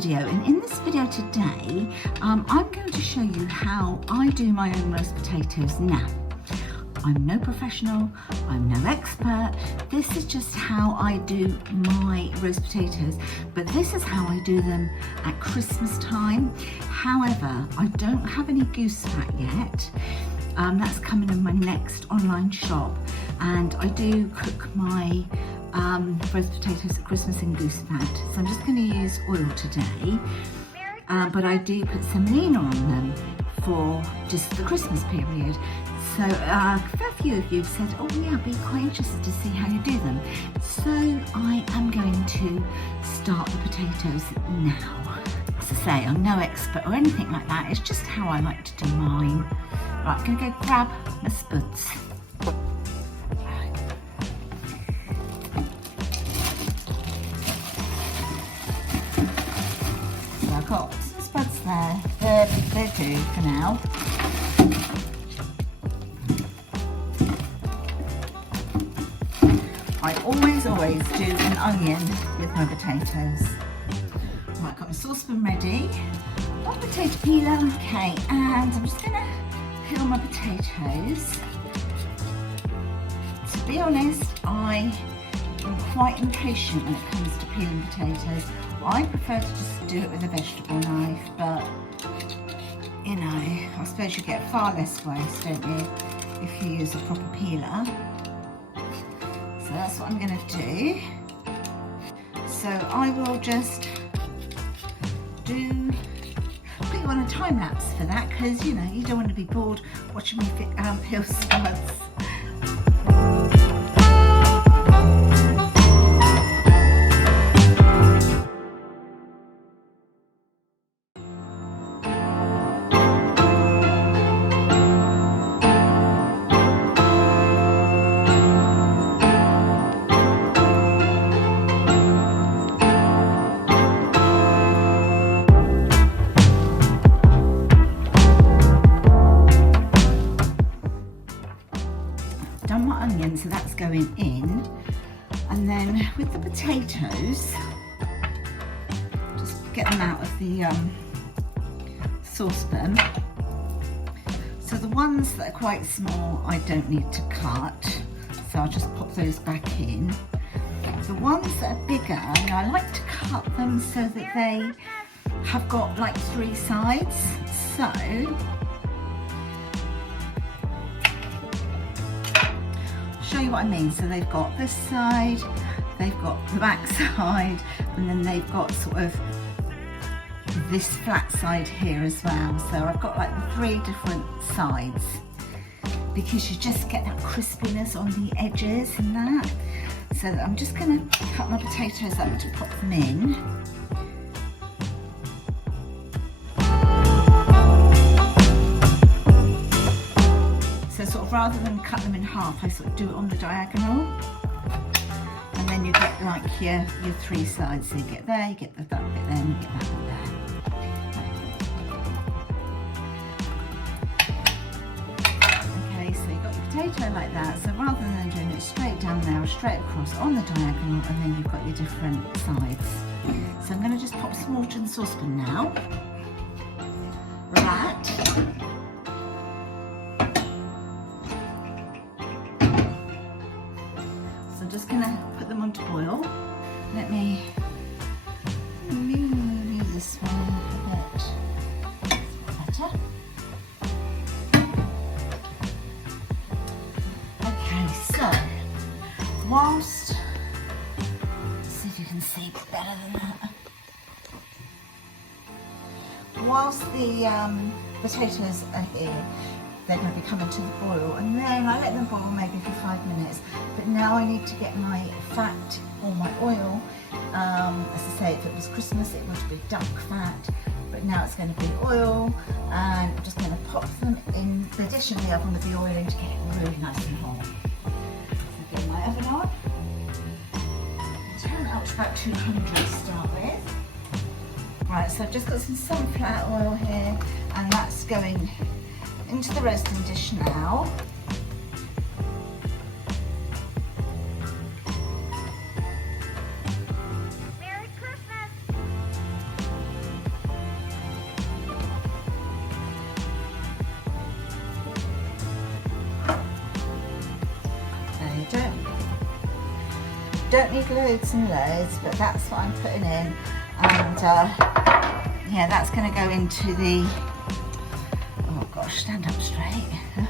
video, and in this video today I'm going to show you how I do my own roast potatoes. Now, I'm no professional, I'm no expert, this is just how I do my roast potatoes, but this is how I do them at Christmas time. However, I don't have any goose fat yet. That's coming in my next online shop, and I do cook my roast potatoes at Christmas in goose fat, so I'm just going to use oil today, but I do put semolina on them for just the Christmas period. So a fair few of you have said, oh yeah, I'd be quite interested to see how you do them. So I am going to start the potatoes now. As I say, I'm no expert or anything like that, it's just how I like to do mine. Right, I'm going to go grab my spuds. So I've got some spuds there, they're do for now. I always do an onion with my potatoes. Right, got my saucepan ready. Got potato peeler, okay, and I'm just gonna peel my potatoes. To be honest, I am quite impatient when it comes to peeling potatoes. I prefer to just do it with a vegetable knife, but you know, I suppose you get far less waste, don't you, if you use a proper peeler. So that's what I'm going to do. So I will just put you on a time lapse for that, because you know you don't want to be bored watching me peel spuds. Done my onion, so that's going in, and then with the potatoes, just get them out of the saucepan. So the ones that are quite small I don't need to cut, so I'll just pop those back in. The ones that are bigger, I like to cut them so that they have got like 3 sides. So show you what I mean. So they've got this side, they've got the back side, and then they've got sort of this flat side here as well. So I've got like the 3 different sides, because you just get that crispiness on the edges and that. So I'm just going to cut my potatoes up to pop them in. So sort of rather than cut them in half, I sort of do it on the diagonal, and then you get like your 3 sides. So you get there, you get that bit there, and you get that bit there. Okay, so you got your potato like that. So rather than doing it straight down there or straight across on the diagonal, and then you've got your different sides. So I'm going to just pop some water in the saucepan now. Right. I'm just going to put them on to boil. Let me move this one a bit better. Okay, so whilst, see if you can see better than that. Whilst the potatoes are here, they're going to be coming to the boil, and then I let them boil maybe for 5 minutes. But now I need to get my fat or my oil. As I say, if it was Christmas it would be duck fat, but now it's going to be oil, and I'm just going to pop them in the dish in the oven with the oil in to get it really nice and hot. So get my oven on. Turn it up to about 200 to start with. Right, so I've just got some sunflower oil here, and that's going into the roasting dish now. don't need loads and loads, but that's what I'm putting in. And yeah, that's going to go into the, oh gosh, stand up straight.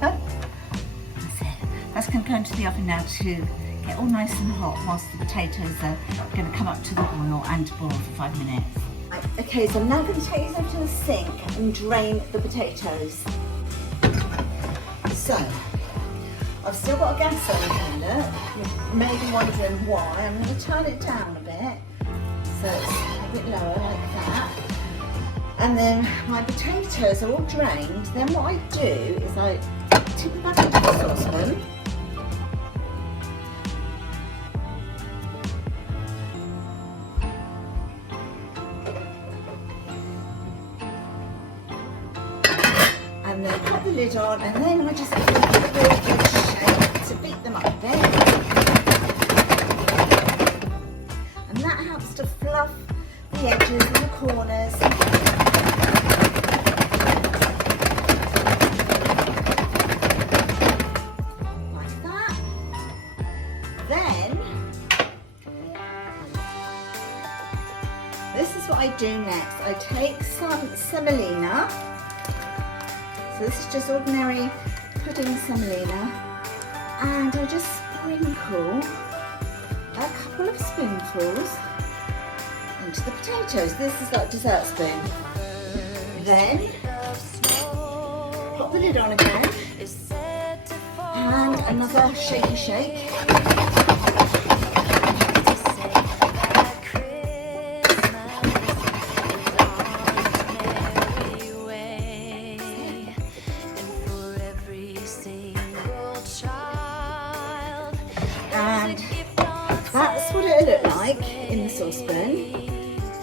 That's it. That's going to go into the oven now to get all nice and hot whilst the potatoes are going to come up to the boil and boil for 5 minutes. Right, okay, so I'm now going to take these over to the sink and drain the potatoes. So, I've still got a gas on here. You may be wondering why. I'm going to turn it down a bit so it's a bit lower like that. And then my potatoes are all drained. Then what I do is I tip it back into the saucepan. And then put the lid on, and then I just give them a real good shake to beat them up a bit. And that helps to fluff the edges and the corners. Like that. Then, this is what I do next. I take some semolina. So this is just ordinary pudding semolina, and I just sprinkle a couple of spoonfuls into the potatoes. This is like a dessert spoon. Then pop the lid on again and another shaky shake. And that's what it'll look like in the saucepan.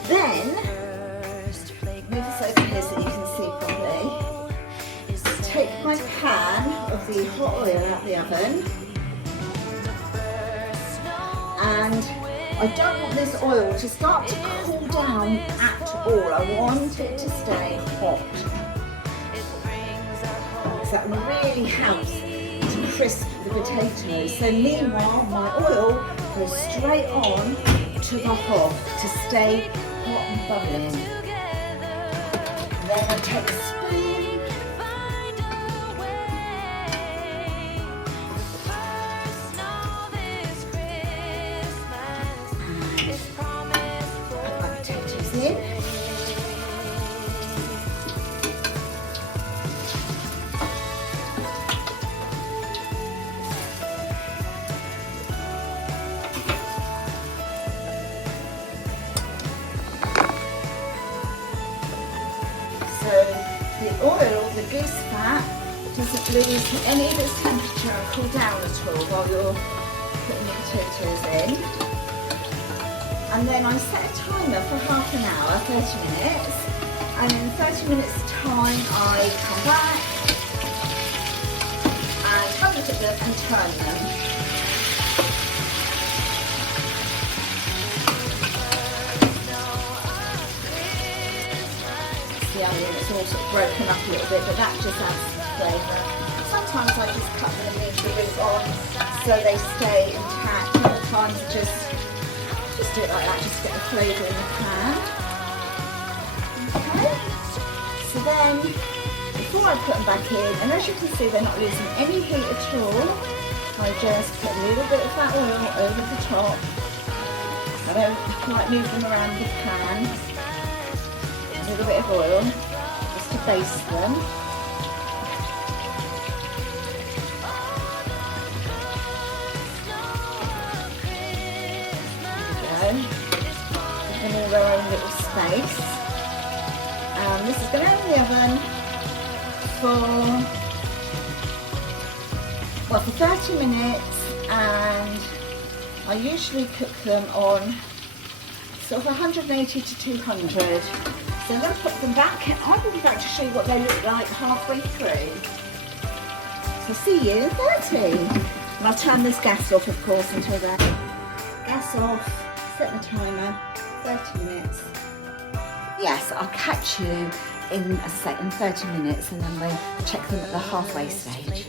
Then, move this over here so that you can see properly. Take my pan of the hot oil out the oven. And I don't want this oil to start to cool down at all. I want it to stay hot. So that really helps crisp the potatoes. So meanwhile, my oil goes straight on to the hob to stay hot and bubbling. And then I take a spoon and put my potatoes in. So the oil, the goose fat, doesn't lose any of its temperature or cool down at all while you're putting the potatoes in. And then I set a timer for half an hour, 30 minutes. And in 30 minutes time I come back and have a look at them and turn them. The onion, it's all sort of broken up a little bit, but that just adds some flavour. Sometimes I just cut them and leave the lid on so they stay intact. Other times I just do it like that, just to get the flavour in the pan. Okay. So then, before I put them back in, and as you can see they're not losing any heat at all, I just put a little bit of that oil over the top. I don't quite move them around the pan. A little bit of oil just to baste them. There we go. Give them all their own little space. This is going to go in the oven for 30 minutes, and I usually cook them on sort of 180 to 200. So I'm going to put them back, and I will be back to show you what they look like halfway through. So see you in 30. And I'll turn this gas off, of course, until then. Gas off, set the timer, 30 minutes. Yes, I'll catch you in, as I say, in 30 minutes, and then we'll check them at the halfway stage.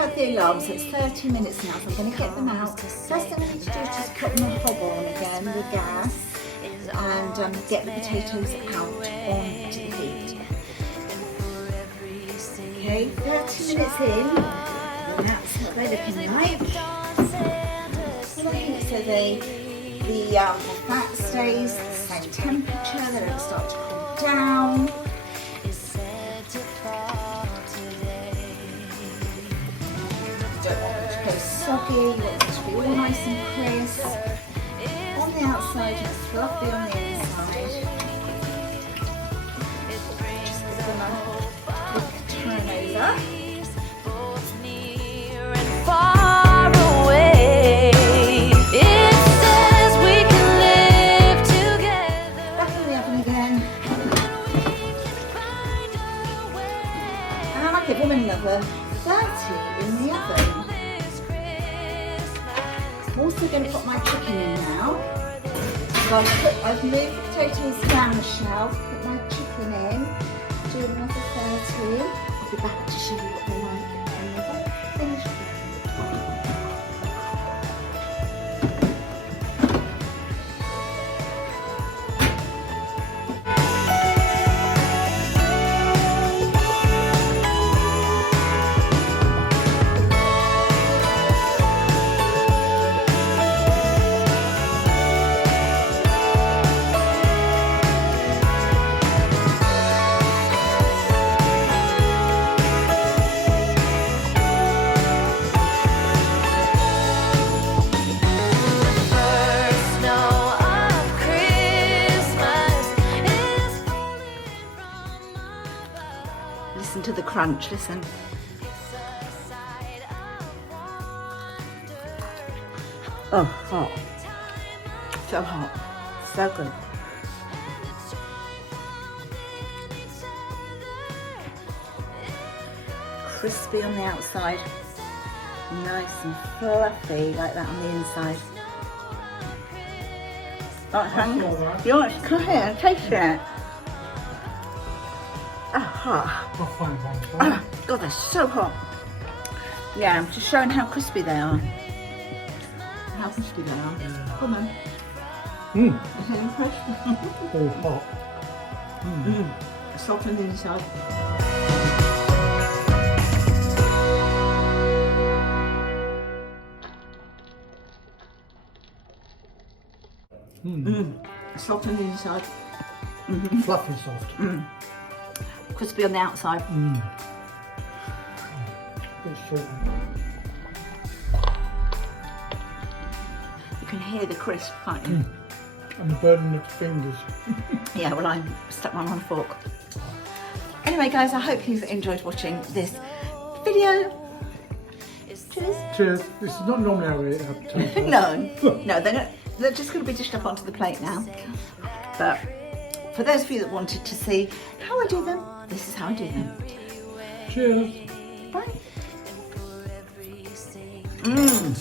had the alarm, so it's 30 minutes now, so I'm going to get them out. First thing I need to do is just put my hob on again with gas and get the potatoes out onto the heat. Okay, 30 minutes in, and that's what they're looking like. So the fat stays the same temperature, they don't start to cool down. Don't want it to go soggy, you want it to be all nice and crisp. On the outside and fluffy on the inside. Just give them a quick turn over. Back in the oven again. And I give them another 30 in the oven. I'm also going to put my chicken in now. So I've moved the potatoes down the shelf, put my chicken in, do another 30. I'll be back to show you what they like when they're finished. Listen to the crunch, listen. Oh, hot. So hot. So good. Crispy on the outside. Nice and fluffy like that on the inside. Right, Hank, you want to come here and taste it? Oh, hot. Oh, God, they're so hot. Yeah, I'm just showing how crispy they are. How crispy they are. Come on. Mmm. You see them crisp? Oh, hot. Mmm. Salt on the inside. Mmm. Salt on the inside. Fluffy soft. Crispy on the outside. Mmm. Bit salty. You can hear the crisp, can't you? And the burning of the fingers. Yeah, well, I stuck mine on a fork. Anyway, guys, I hope you've enjoyed watching this video. Cheers. Cheers. This is not normally how we eat potatoes. No, they're just going to be dished up onto the plate now. But for those of you that wanted to see how I do them, this is how I do them. Cheers. Bye. Mmm.